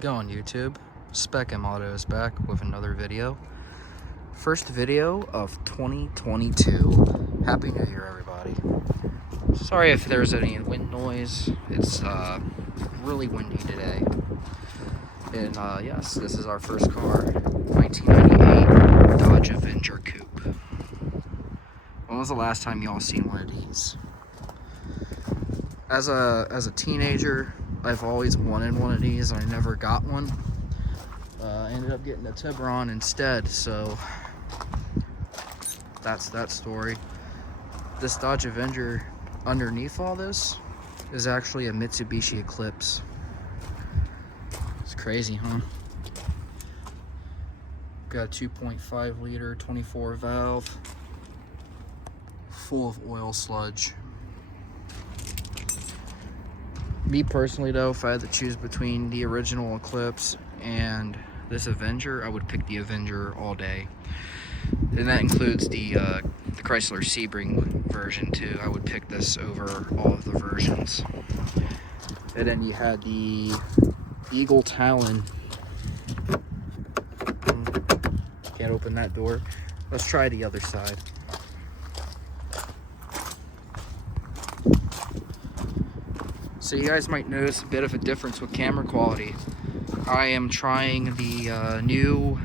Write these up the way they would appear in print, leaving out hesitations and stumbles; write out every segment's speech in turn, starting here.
it going, YouTube? Spec M Auto is back with another video. First video of 2022. Happy New Year, everybody. Sorry if there's any wind noise. It's really windy today. And yes, this is our first car, 1998 Dodge Avenger Coupe. When was the last time y'all seen one of these? As a teenager, I've always wanted one of these, and I never got one. I ended up getting a Tiburon instead, so that's that story. This Dodge Avenger, underneath all this, is actually a Mitsubishi Eclipse. It's crazy, huh? Got a 2.5 liter, 24 valve, full of oil sludge. Me personally though, if I had to choose between the original Eclipse and this Avenger, I would pick the Avenger all day. And that includes the Chrysler Sebring version too. I would pick this over all of the versions. And then you had the Eagle Talon. Can't open that door. Let's try the other side. So you guys might notice a bit of a difference with camera quality. I am trying the new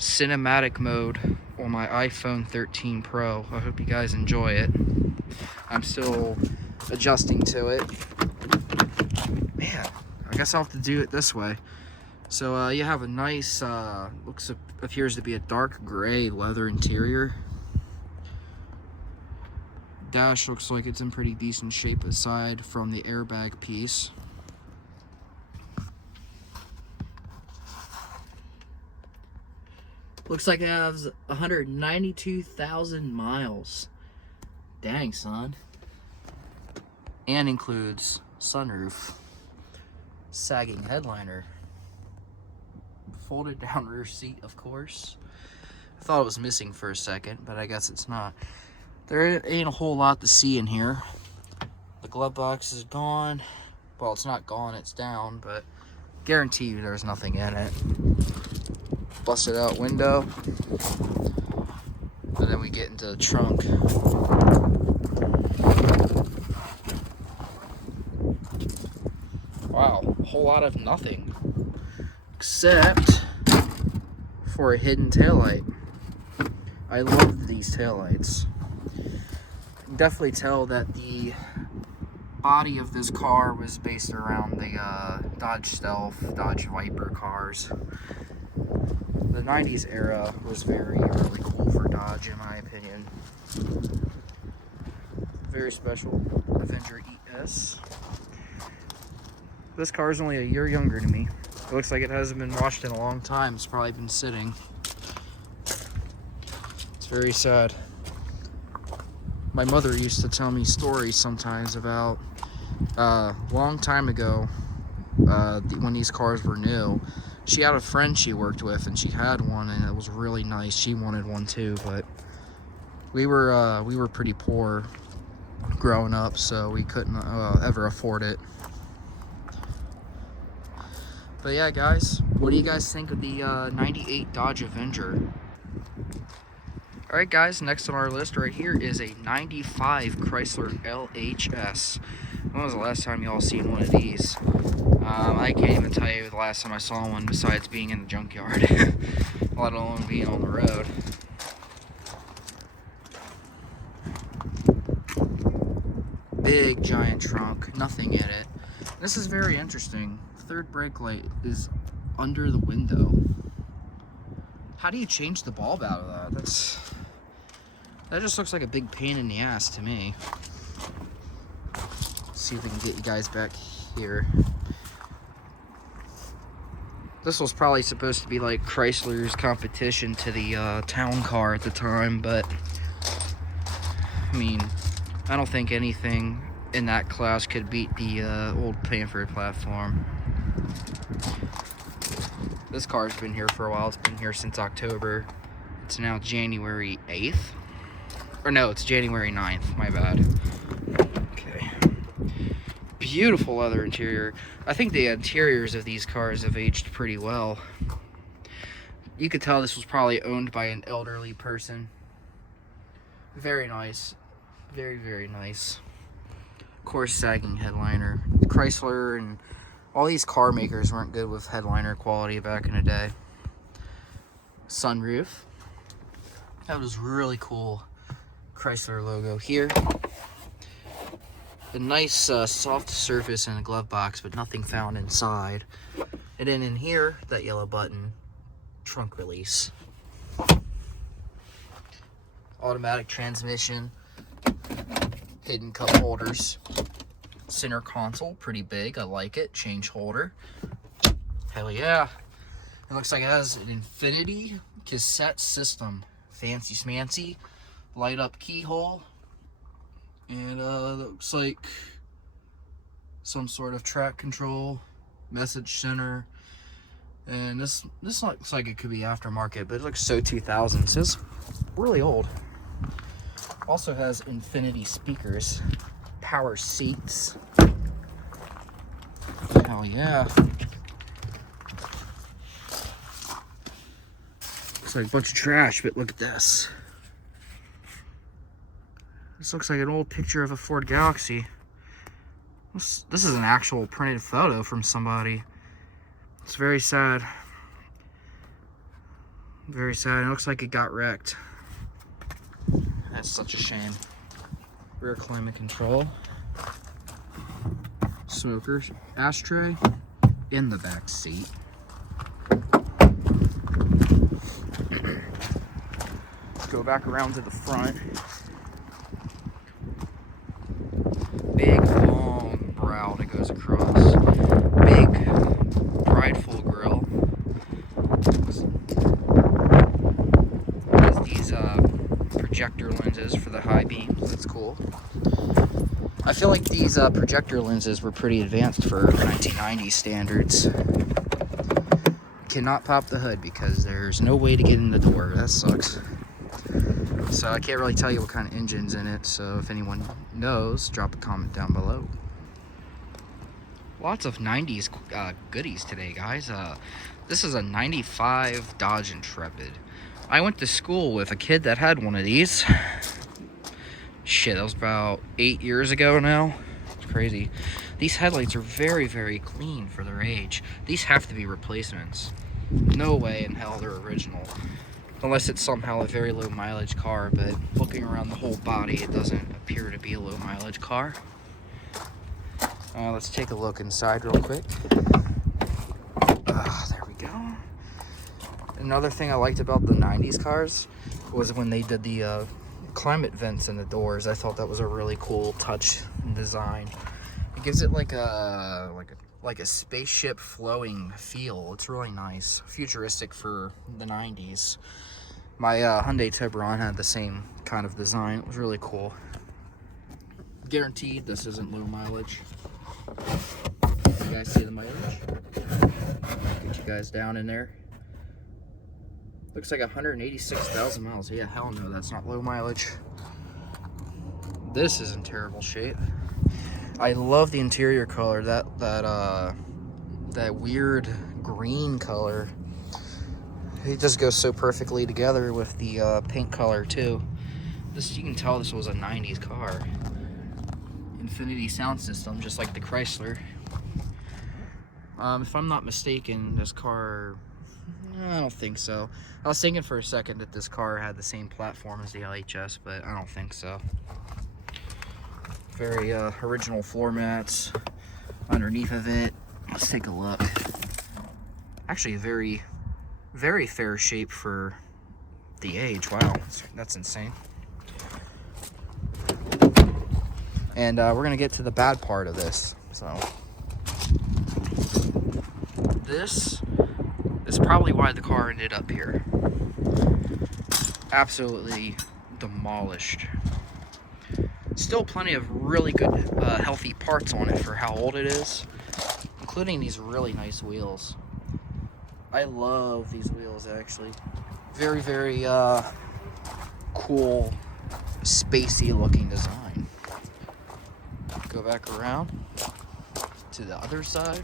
cinematic mode on my iPhone 13 Pro. I hope you guys enjoy it. I'm still adjusting to it. Man, I guess I'll have to do it this way. So you have a nice, appears to be a dark gray leather interior. Dash looks like it's in pretty decent shape aside from the airbag piece. Looks like it has 192,000 miles. Dang, son. And includes sunroof, sagging headliner, folded down rear seat, of course. I thought it was missing for a second, but I guess it's not. There ain't a whole lot to see in here. The glove box is gone. Well, it's not gone, it's down, but guarantee you there's nothing in it. Busted out window. And then we get into the trunk. Wow, a whole lot of nothing. Except for a hidden taillight. I love these taillights. Definitely tell that the body of this car was based around the Dodge Stealth, Dodge Viper cars. The 90s era was really cool for Dodge, in my opinion. Very special Avenger ES. This car is only a year younger than me. It looks like it hasn't been washed in a long time. It's probably been sitting. It's very sad. My mother used to tell me stories sometimes about long time ago when these cars were new. She had a friend she worked with and she had one and it was really nice. She wanted one too, but we were pretty poor growing up, so we couldn't ever afford it. But yeah, guys, what do you guys think of the 98 Dodge Avenger? Alright guys, next on our list right here is a 95 Chrysler LHS. When was the last time y'all seen one of these? I can't even tell you the last time I saw one besides being in the junkyard, let alone being on the road. Big giant trunk, nothing in it. This is very interesting. Third brake light is under the window. How do you change the bulb out of that? That just looks like a big pain in the ass to me. Let's see if we can get you guys back here. This was probably supposed to be like Chrysler's competition to the town car at the time, but I mean, I don't think anything in that class could beat the old Panther platform. This car's been here for a while. It's been here since October. It's now January 8th. Or no, it's January 9th. My bad. Okay. Beautiful leather interior. I think the interiors of these cars have aged pretty well. You could tell this was probably owned by an elderly person. Very nice. Very, very nice. Of course, sagging headliner. Chrysler and all these car makers weren't good with headliner quality back in the day. Sunroof. That was really cool. Chrysler logo here. A nice soft surface and a glove box, but nothing found inside. And then in here, that yellow button, trunk release. Automatic transmission, hidden cup holders, center console, pretty big, I like it. Change holder, hell yeah. It looks like it has an infinity cassette system, fancy smancy, light up keyhole. And looks like some sort of track control, message center, and this looks like it could be aftermarket, but it looks so 2000s. It's really old. Also has infinity speakers, power seats. Hell yeah! Looks like a bunch of trash, but look at this. This looks like an old picture of a Ford Galaxy. This is an actual printed photo from somebody. It's very sad. Very sad. It looks like it got wrecked. That's such a shame. Rear climate control. Smoker ashtray in the back seat. Go back around to the front. Big long brow that goes across. Big prideful grille. Has these projector lenses for the high beams. That's cool. I feel like these projector lenses were pretty advanced for 1990s standards. Cannot pop the hood because there's no way to get in the door. That sucks. So I can't really tell you what kind of engine's in it, so if anyone knows, drop a comment down below. Lots of 90s goodies today, guys. This is a 95 Dodge Intrepid. I went to school with a kid that had one of these. Shit, that was about 8 years ago now. It's crazy. These headlights are very, very clean for their age. These have to be replacements. No way in hell they're original. Unless it's somehow a very low mileage car, but looking around the whole body, it doesn't appear to be a low mileage car. Let's take a look inside real quick. There we go. Another thing I liked about the 90s cars was when they did the climate vents in the doors. I thought that was a really cool touch and design. It gives it like a spaceship flowing feel. It's really nice, futuristic for the 90s. My Hyundai Tiburon had the same kind of design. It was really cool. Guaranteed this isn't low mileage. You guys see the mileage? Get you guys down in there. Looks like 186,000 miles. Yeah, hell no, that's not low mileage. This is in terrible shape. I love the interior color. That weird green color. It just goes so perfectly together with the paint color too. This, you can tell this was a 90s car. Infinity sound system, just like the Chrysler. If I'm not mistaken, this car, I don't think so. I was thinking for a second that this car had the same platform as the LHS, but I don't think so. Very original floor mats underneath of it. Let's take a look. Actually, very, very fair shape for the age. Wow, that's insane. And we're gonna get to the bad part of this. So this is probably why the car ended up here. Absolutely demolished. Still plenty of really good, healthy parts on it for how old it is, including these really nice wheels. I love these wheels, actually. Very, very cool, spacey looking design. Go back around. to the other side.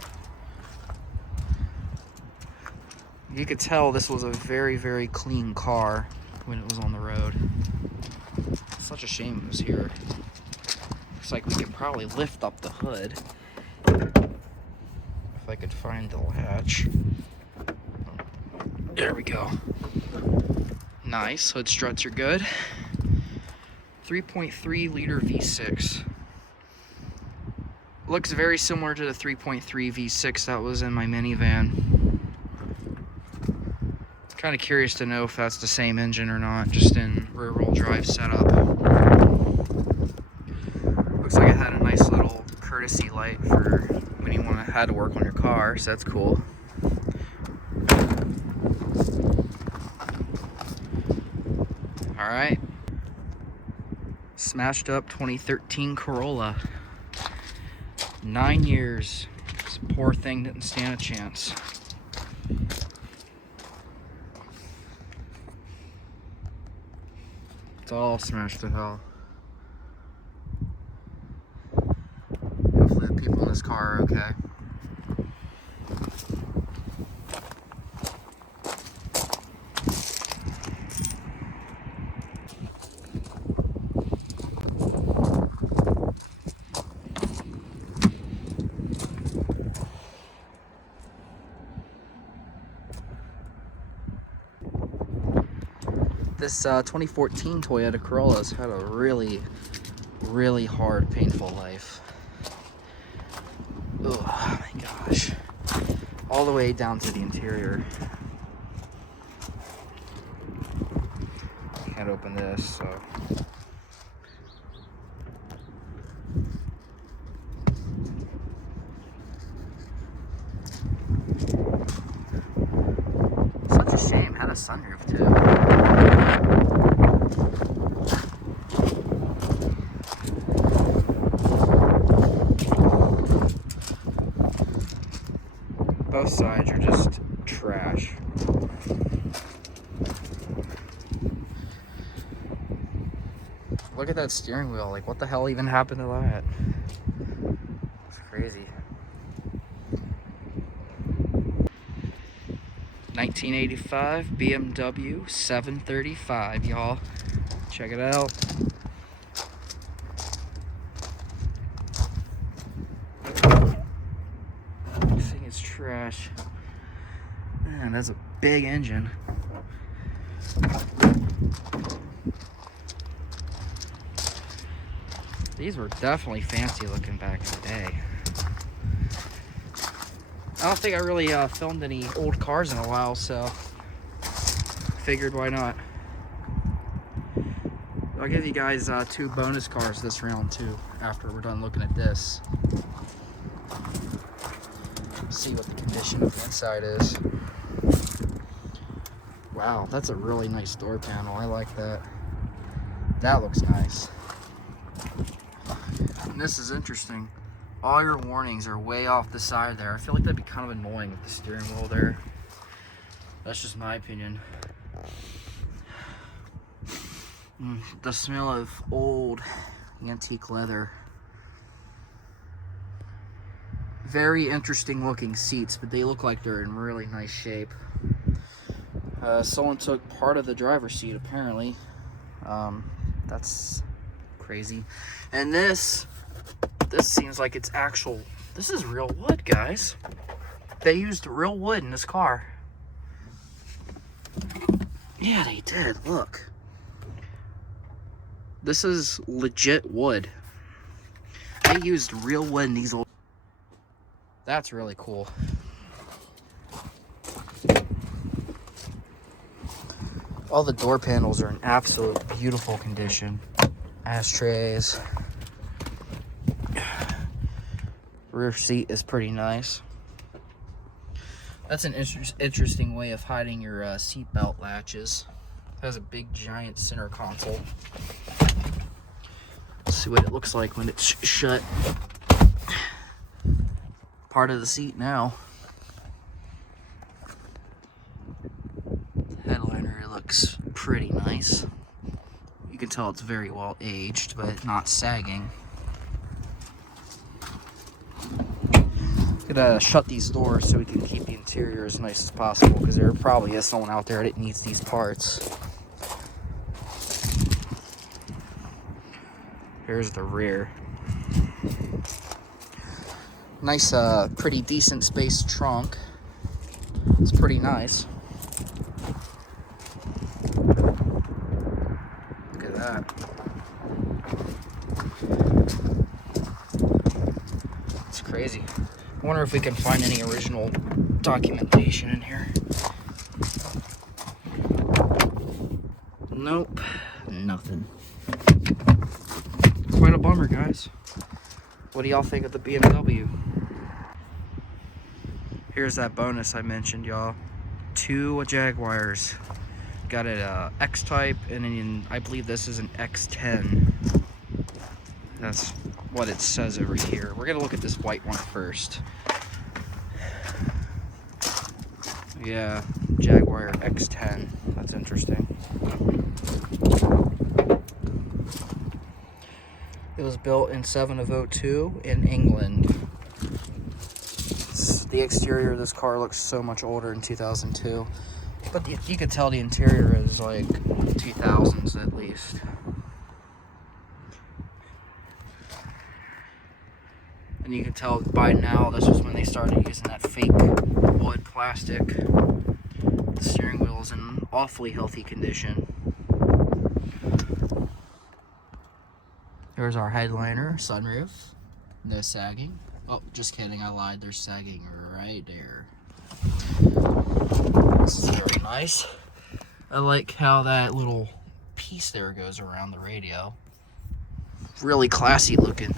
You could tell this was a very, very clean car when it was on the road. It's such a shame it was here. Looks like we could probably lift up the hood. If I could find the latch. There we go. Nice, hood struts are good. 3.3 liter V6. Looks very similar to the 3.3 V6 that was in my minivan. Kind of curious to know if that's the same engine or not, just in rear-wheel drive setup. Looks like it had a nice little courtesy light for when you had to work on your car, so that's cool. Alright. Smashed up 2013 Corolla. 9 years. This poor thing didn't stand a chance. It's all smashed to hell. Hopefully the people in this car are okay. This 2014 Toyota Corolla's had a really, really hard, painful life. Oh my gosh. All the way down to the interior. Can't open this, so. Such a shame, had a sunroof too. Both sides are just trash. Look at that steering wheel. Like, what the hell even happened to that? It's crazy. 1985 BMW 735, y'all. Check it out. It's trash. Man, that's a big engine. These were definitely fancy looking back in the day. I don't think I really filmed any old cars in a while, so figured why not. I'll give you guys 2 bonus cars this round too, after we're done looking at this. See what the condition of the inside is. Wow, that's a really nice door panel. I like that. That looks nice. And this is interesting. All your warnings are way off the side there. I feel like that'd be kind of annoying with the steering wheel there. That's just my opinion. The smell of old antique leather. Very interesting looking seats, but they look like they're in really nice shape. Someone took part of the driver's seat apparently. That's crazy. And this seems like it's actual, this is real wood, guys. They used real wood in this car. Yeah, they did, look. This is legit wood. They used real wood in these old. That's really cool. All the door panels are in absolute beautiful condition. Ashtrays. Rear seat is pretty nice. That's an interesting way of hiding your seatbelt latches. It has a big giant center console. Let's see what it looks like when it's shut. Part of the seat now. The headliner looks pretty nice. You can tell it's very well aged, but not sagging. Gonna shut these doors so we can keep the interior as nice as possible, because there probably is someone out there that needs these parts. Here's the rear. Nice, pretty decent spaced trunk. It's pretty nice. Look at that. It's crazy. I wonder if we can find any original documentation in here. Nope, nothing. Quite a bummer, guys. What do y'all think of the BMW? Here's that bonus I mentioned, y'all. 2 Jaguars. Got it X-Type, and then I believe this is an X10. That's what it says over here. We're gonna look at this white one first. Yeah, Jaguar X10. That's interesting. It was built in 7 of 02 in England. The exterior of this car looks so much older in 2002. But you could tell the interior is like 2000s at least. And you can tell by now this was when they started using that fake wood plastic. The steering wheel is in awfully healthy condition. Here's our headliner, sunroof, no sagging. Oh, just kidding, I lied, there's sagging right there. This is very nice. I like how that little piece there goes around the radio. Really classy looking.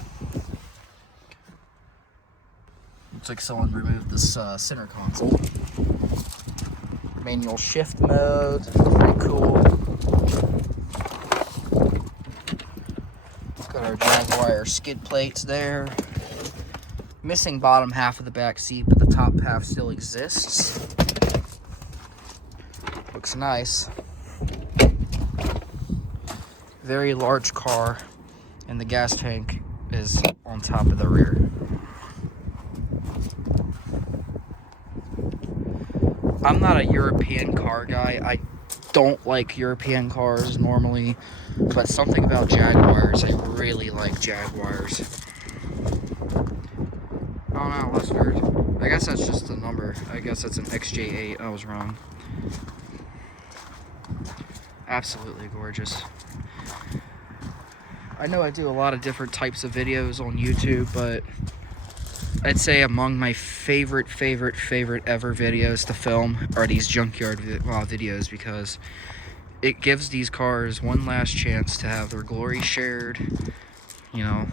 Looks like someone removed this center console. Manual shift mode, pretty cool. Got our Jaguar skid plates there. Missing bottom half of the back seat, but the top half still exists. Looks nice. Very large car, and the gas tank is on top of the rear. I'm not a European car guy. I don't like European cars normally, but something about Jaguars, I really like Jaguars. Oh no, that's weird. I guess that's just the number. I guess that's an XJ8. I was wrong. Absolutely gorgeous. I know I do a lot of different types of videos on YouTube, but I'd say among my favorite ever videos to film are these junkyard videos, because it gives these cars one last chance to have their glory shared, you know,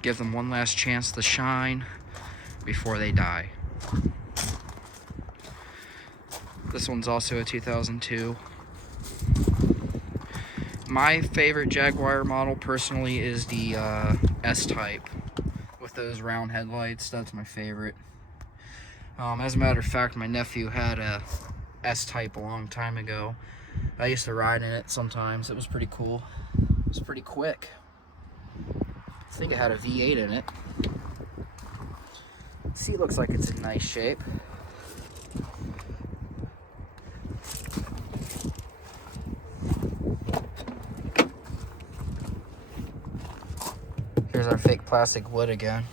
give them one last chance to shine before they die. This one's also a 2002. My favorite Jaguar model personally is the S-Type with those round headlights. That's my favorite. As a matter of fact, my nephew had a S-Type a long time ago. I used to ride in it sometimes. It was pretty cool. It was pretty quick. I think it had a V8 in it. Seat looks like it's in nice shape. Here's our fake plastic wood again.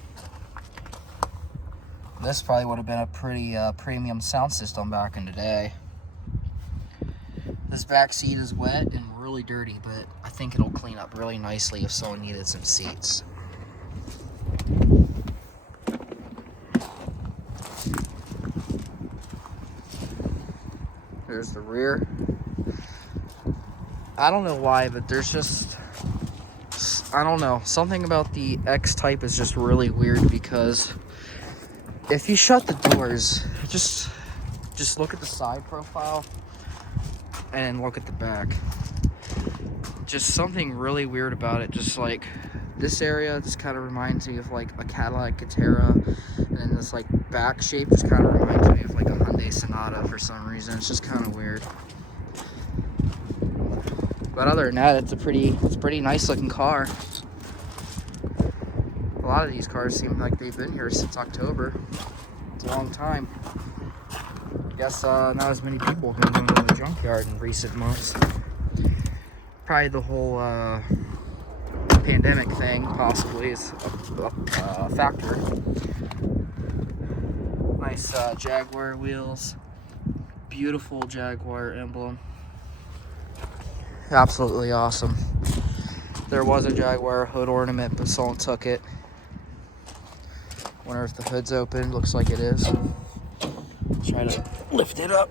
This probably would have been a pretty premium sound system back in the day. This back seat is wet and really dirty, but I think it'll clean up really nicely if someone needed some seats. There's the rear. I don't know why, but there's just, I don't know, something about the X-Type is just really weird, because if you shut the doors, just look at the side profile and look at the back. Just something really weird about it. Just like this area just kind of reminds me of like a Cadillac Catera, and then this like back shape just kind of reminds me of like a Hyundai Sonata for some reason. It's just kind of weird. But other than that, it's a pretty nice looking car. A lot of these cars seem like they've been here since October. It's a long time. I guess not as many people have been going to the junkyard in recent months. Probably the whole pandemic thing possibly is a factor. Nice Jaguar wheels. Beautiful Jaguar emblem. Absolutely awesome. There was a Jaguar hood ornament, but someone took it. Wonder if the hood's open. Looks like it is. Try to lift it up.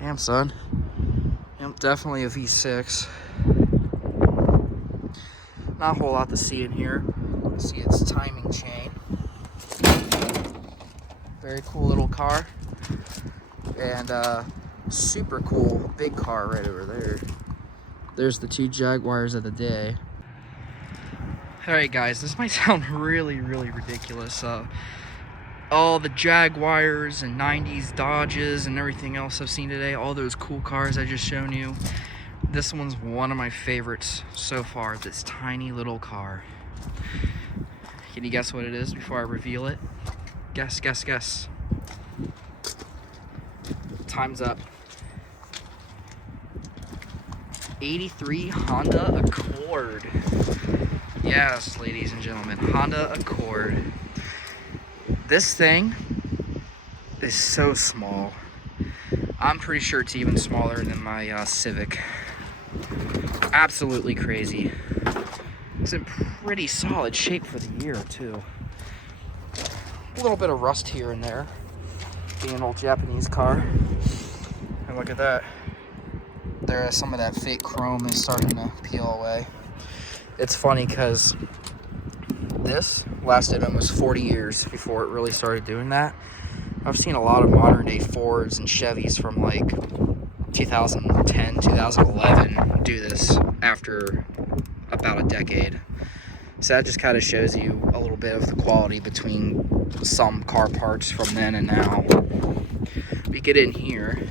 Damn, son. Yep, definitely a V6. Not a whole lot to see in here. See its timing chain. Very cool little car. And super cool big car right over there. There's the two Jaguars of the day. Alright guys, this might sound really ridiculous. All the Jaguars and 90s Dodges and everything else I've seen today, all those cool cars I just shown you, this one's one of my favorites so far, this tiny little car. Can you guess what it is before I reveal it? Guess. Time's up. 83 Honda Accord. Yes, ladies and gentlemen, Honda Accord. This thing is so small. I'm pretty sure it's even smaller than my Civic. Absolutely crazy. It's in pretty solid shape for the year, too. A little bit of rust here and there, being an old Japanese car. And look at that. There's some of that fake chrome is starting to peel away. It's funny because this lasted almost 40 years before it really started doing that. I've seen a lot of modern day Fords and Chevys from like 2010, 2011 do this after about a decade. So that just kind of shows you a little bit of the quality between some car parts from then and now. We get in here.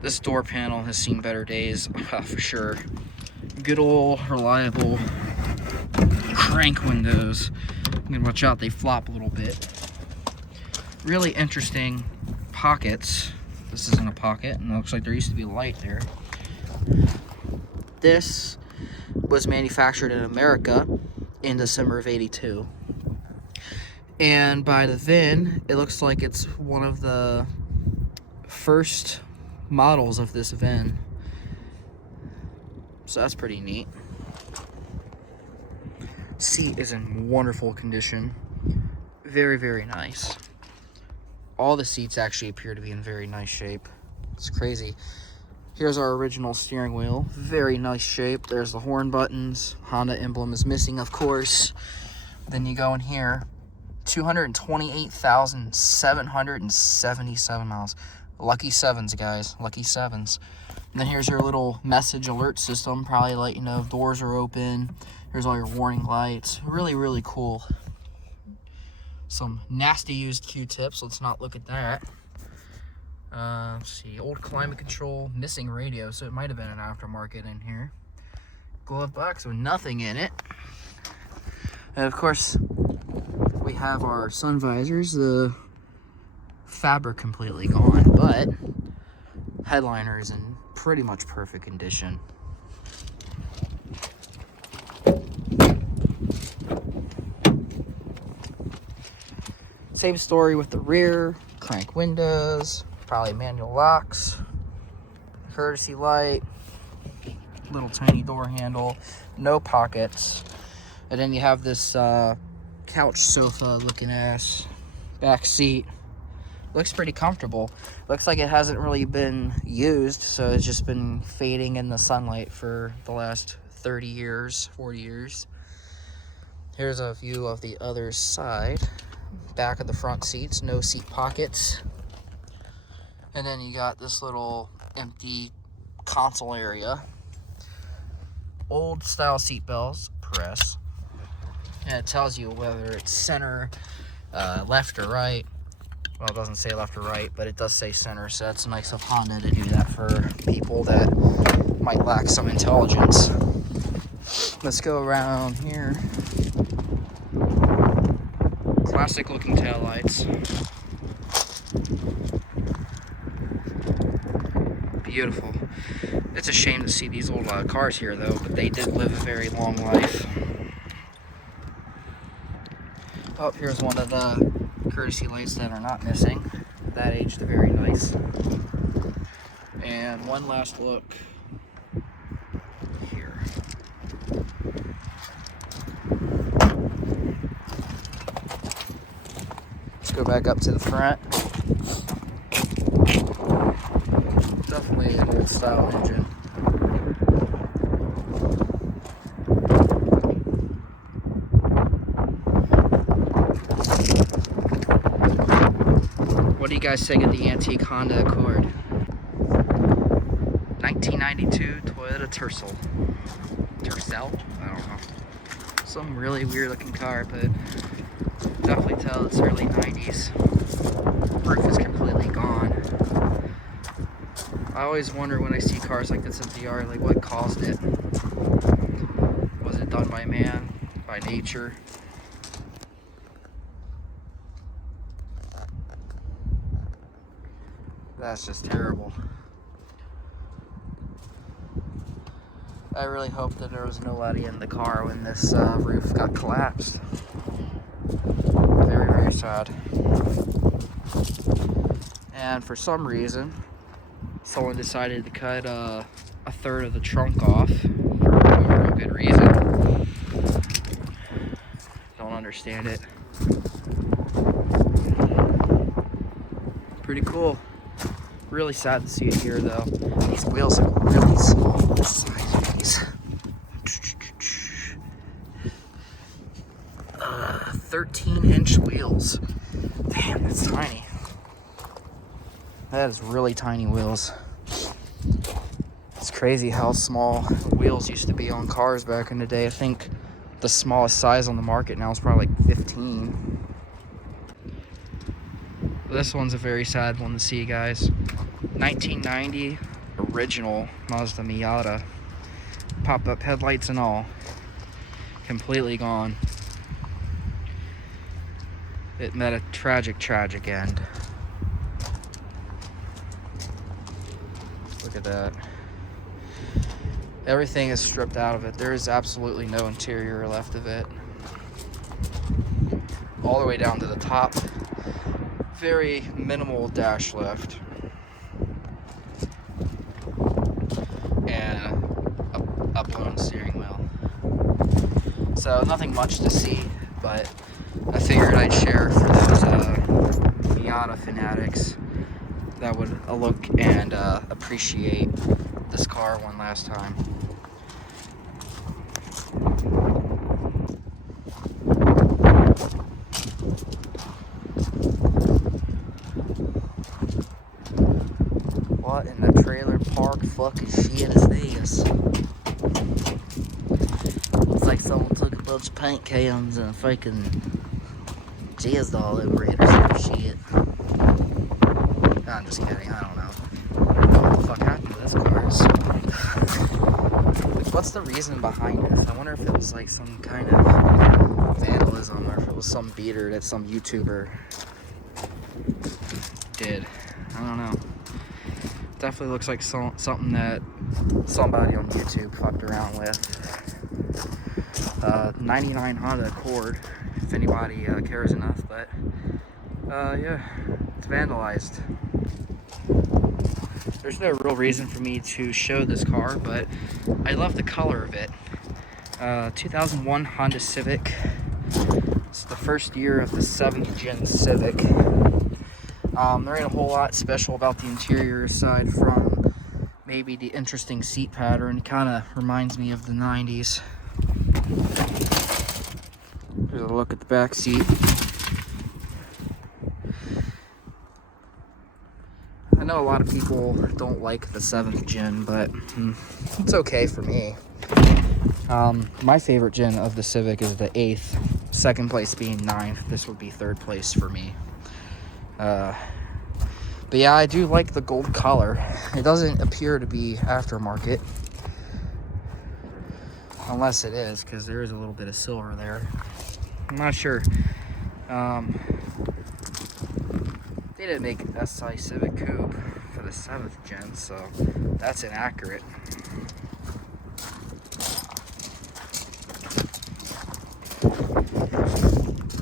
This door panel has seen better days, for sure. Good old reliable crank windows. I'm gonna watch out, they flop a little bit. Really interesting pockets. This isn't a pocket, and it looks like there used to be a light there. This was manufactured in America in December of '82. And by the VIN, it looks like it's one of the first models of this VIN. So that's pretty neat. Seat is in wonderful condition. Very nice. All the seats actually appear to be in very nice shape. It's crazy. Here's our original steering wheel. Very nice shape. There's the horn buttons. Honda emblem is missing, of course. Then you go in here. 228,777 miles. Lucky sevens, guys. Lucky sevens. And then here's your little message alert system. Probably let you know if doors are open. Here's all your warning lights. Really cool. Some nasty used Q-tips. Let's not look at that. Let's see. Old climate control. Missing radio. So it might have been an aftermarket in here. Glove box with nothing in it. And of course, we have our sun visors. The fabric completely gone, but headliner is in pretty much perfect condition. Same story with the rear. Crank windows, probably manual locks, courtesy light, little tiny door handle, no pockets. And then you have this couch sofa looking ass back seat. Looks pretty comfortable. Looks like it hasn't really been used, so it's just been fading in the sunlight for the last 30 years, 40 years. Here's a view of the other side. Back of the front seats, no seat pockets. And then you got this little empty console area. Old style seat belts, press. And it tells you whether it's center, left or right. Well, it doesn't say left or right, but it does say center, so that's nice of Honda to do that for people that might lack some intelligence. Let's go around here. Classic looking taillights. Beautiful. It's a shame to see these old cars here though, but they did live a very long life. Oh, here's one of the courtesy lights that are not missing. That aged very nice. And one last look here. Let's go back up to the front. Definitely an old style engine. What do you guys think of the antique Honda Accord? 1992 Toyota Tercel. Tercel? I don't know. Some really weird looking car, but definitely tell it's early 90s. Roof is completely gone. I always wonder when I see cars like this at the yard, like what caused it? Was it done by man? By nature? That's just terrible. I really hope that there was nobody in the car when this roof got collapsed. Very, very sad. And for some reason, someone decided to cut a third of the trunk off for no good reason. Don't understand it. Pretty cool. Really sad to see it here though. These wheels are really small. The size of these. 13-inch wheels. Damn, that's tiny. That is really tiny wheels. It's crazy how small wheels used to be on cars back in the day. I think the smallest size on the market now is probably like 15. This one's a very sad one to see, guys. 1990 original Mazda Miata. Pop-up headlights and all. Completely gone. It met a tragic, tragic end. Look at that. Everything is stripped out of it. There is absolutely no interior left of it. All the way down to the top. Very minimal dash left. And a blown steering wheel. So nothing much to see, but I figured I'd share for those Miata fanatics that would look and appreciate this car one last time. What in the trailer park fucking shit is this? Looks like someone took a bunch of paint cans and fucking jizzed all over it or some shit. I'm just kidding, I don't know. What the fuck happened to this car? Like, what's the reason behind it? I wonder if it was like some kind of vandalism or if it was some beater that some YouTuber did. I don't know. Definitely looks like something that somebody on YouTube fucked around with. 99 Honda Accord, if anybody cares enough, but yeah, it's vandalized. There's no real reason for me to show this car, but I love the color of it. 2001 Honda Civic. It's the first year of the 7th gen Civic. There ain't a whole lot special about the interior aside from maybe the interesting seat pattern. It kind of reminds me of the 90s. Here's a look at the back seat. I know a lot of people don't like the 7th gen, but it's okay for me. My favorite gen of the Civic is the 8th, second place being 9th. This would be 3rd place for me. But yeah, I do like the gold color. It doesn't appear to be aftermarket. Unless it is, because there is a little bit of silver there. I'm not sure. They didn't make an SI Civic Coupe for the 7th gen, so that's inaccurate.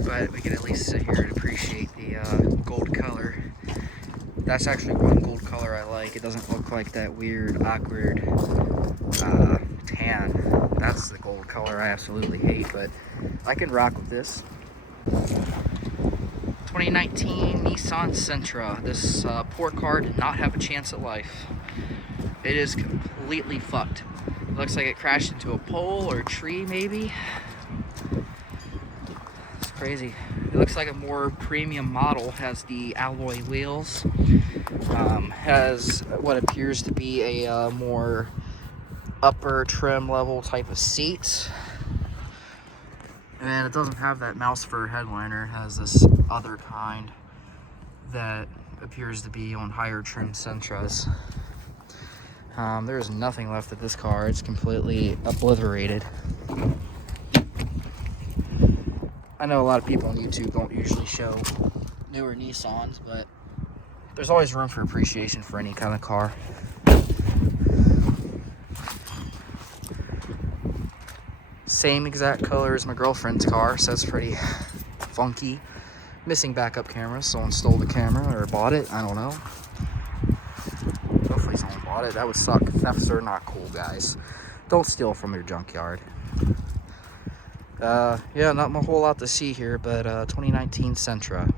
But we can at least sit here and appreciate the gold color. That's actually one gold color I like. It doesn't look like that weird, awkward tan. That's the gold color I absolutely hate, but I can rock with this. 2019 Nissan Sentra. This poor car did not have a chance at life. It is completely fucked. It looks like it crashed into a pole or a tree, maybe. It's crazy. It looks like a more premium model. Has the alloy wheels. Has what appears to be a more upper trim level type of seats. And it doesn't have that mouse fur headliner. It has this other kind that appears to be on higher trim Sentras. There's nothing left of this car. It's completely obliterated. I know a lot of people on YouTube don't usually show newer Nissans, but there's always room for appreciation for any kind of car. Same exact color as my girlfriend's car, so it's pretty funky. Missing backup camera. Someone stole the camera or bought it. I don't know. Hopefully someone bought it. That would suck. Thefts are not cool, guys. Don't steal from your junkyard. Yeah, not a whole lot to see here, but 2019 Sentra.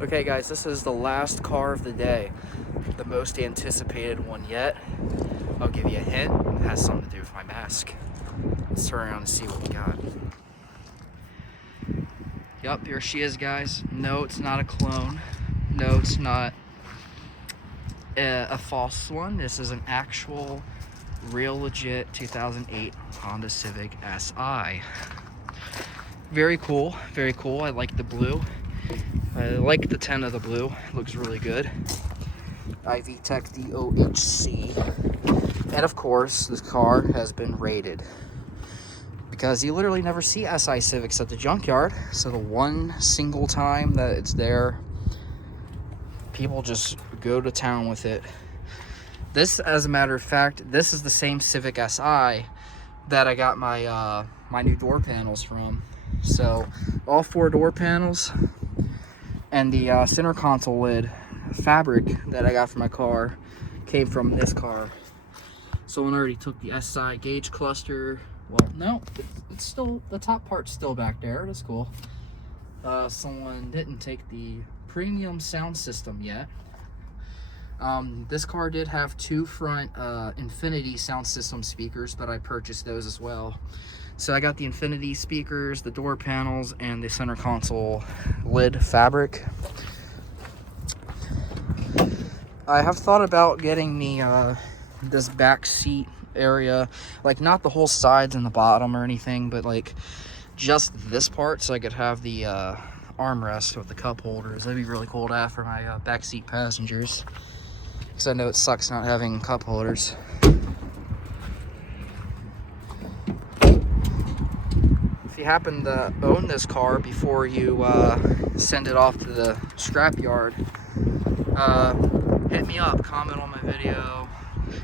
Okay, guys, this is the last car of the day. The most anticipated one yet. I'll give you a hint. It has something to do with my mask. Let's turn around and see what we got. Yup, here she is, guys. No, it's not a clone. No, it's not a false one. This is an actual, real legit 2008 Honda Civic Si. Very cool, very cool. I like the blue. I like the 10 of the blue. It looks really good. IV Tech DOHC. And of course, this car has been rated, because you literally never see SI Civics at the junkyard. So the one single time that it's there, people just go to town with it. This, as a matter of fact, this is the same Civic Si that I got my my new door panels from. So all 4 door panels and the center console lid fabric that I got for my car came from this car. Someone already took the SI gauge cluster. Well, no, it's still, the top part's still back there. That's cool. Someone didn't take the premium sound system yet. This car did have 2 front Infinity sound system speakers, but I purchased those as well. So I got the Infinity speakers, the door panels, and the center console lid fabric. I have thought about getting the this back seat area, like not the whole sides and the bottom or anything, but like just this part, so I could have the armrest with the cup holders. That'd be really cool to have for my backseat passengers, because I know it sucks not having cup holders. If you happen to own this car before you send it off to the scrapyard, hit me up, comment on my video.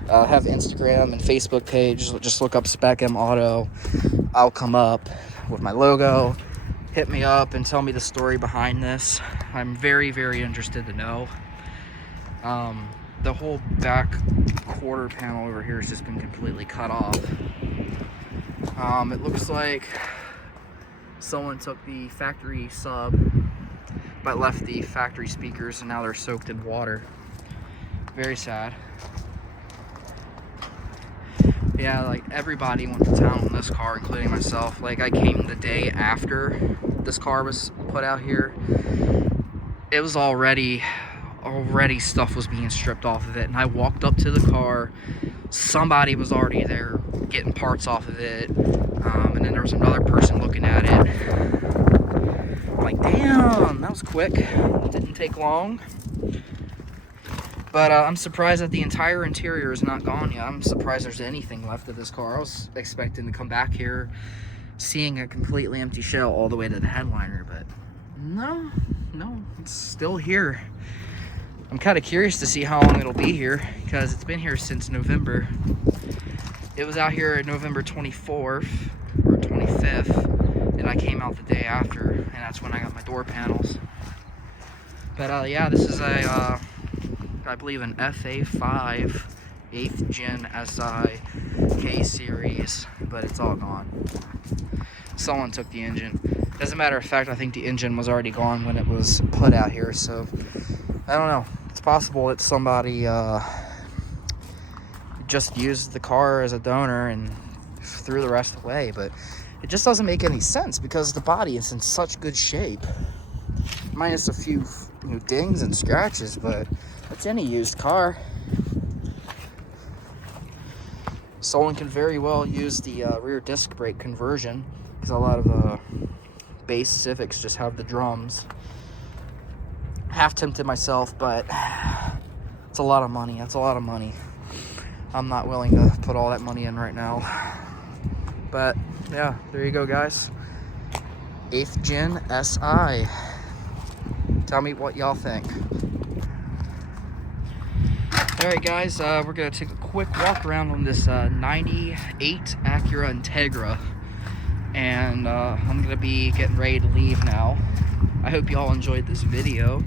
Have Instagram and Facebook page. Just look up Spec M Auto. I'll come up with my logo. Hit me up and tell me the story behind this. I'm very, very interested to know. The whole back quarter panel over here has just been completely cut off. It looks like someone took the factory sub but left the factory speakers, and now they're soaked in water. Very sad. Yeah, like everybody went to town on this car, including myself. Like, I came the day after this car was put out here. It was already stuff was being stripped off of it, and I walked up to the car. Somebody was already there getting parts off of it, and then there was another person looking at it. I'm like, damn, that was quick. It didn't take long. But I'm surprised that the entire interior is not gone yet. I'm surprised there's anything left of this car. I was expecting to come back here seeing a completely empty shell all the way to the headliner, but no, it's still here. I'm kind of curious to see how long it'll be here, because it's been here since November. It was out here November 24th or 25th, and I came out the day after, and that's when I got my door panels. But yeah, this is a I believe an FA5 8th Gen SI K series, but it's all gone. Someone took the engine. As a matter of fact, I think the engine was already gone when it was put out here, so I don't know. It's possible that somebody just used the car as a donor and threw the rest away, but it just doesn't make any sense because the body is in such good shape. Minus a few dings and scratches, but that's any used car. Someone can very well use the rear disc brake conversion, because a lot of base Civics just have the drums. Half tempted myself, but it's a lot of money. That's a lot of money. I'm not willing to put all that money in right now. But yeah, there you go, guys. 8th Gen SI. Tell me what y'all think. Alright guys, we're going to take a quick walk around on this 98 Acura Integra. And I'm going to be getting ready to leave now. I hope y'all enjoyed this video.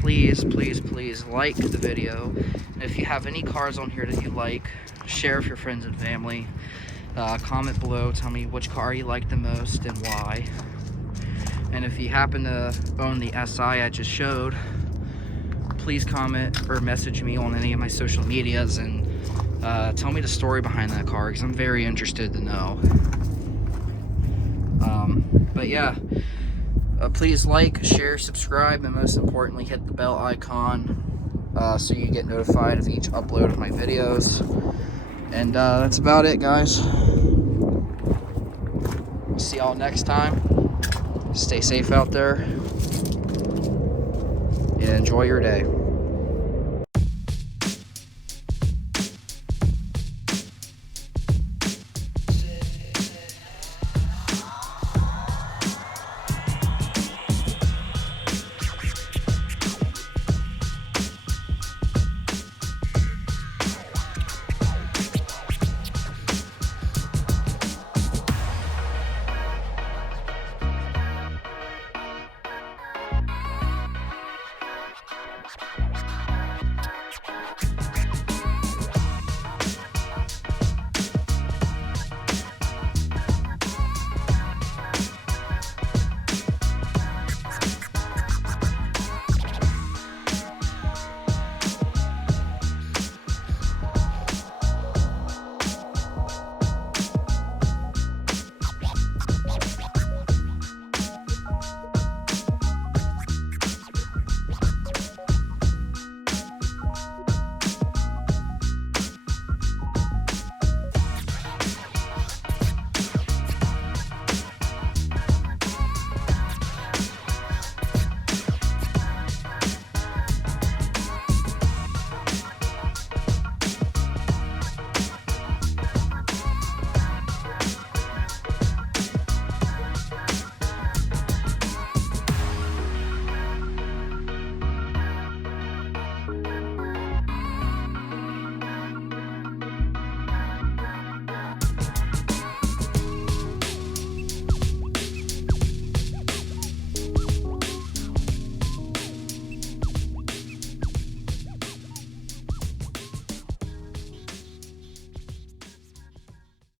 Please like the video. And if you have any cars on here that you like, share with your friends and family. Comment below, tell me which car you like the most and why. And if you happen to own the SI I just showed, please comment or message me on any of my social medias and tell me the story behind that car, because I'm very interested to know. But yeah, please like, share, subscribe, and most importantly hit the bell icon so you get notified of each upload of my videos. And that's about it, guys. See y'all next time. Stay safe out there and enjoy your day.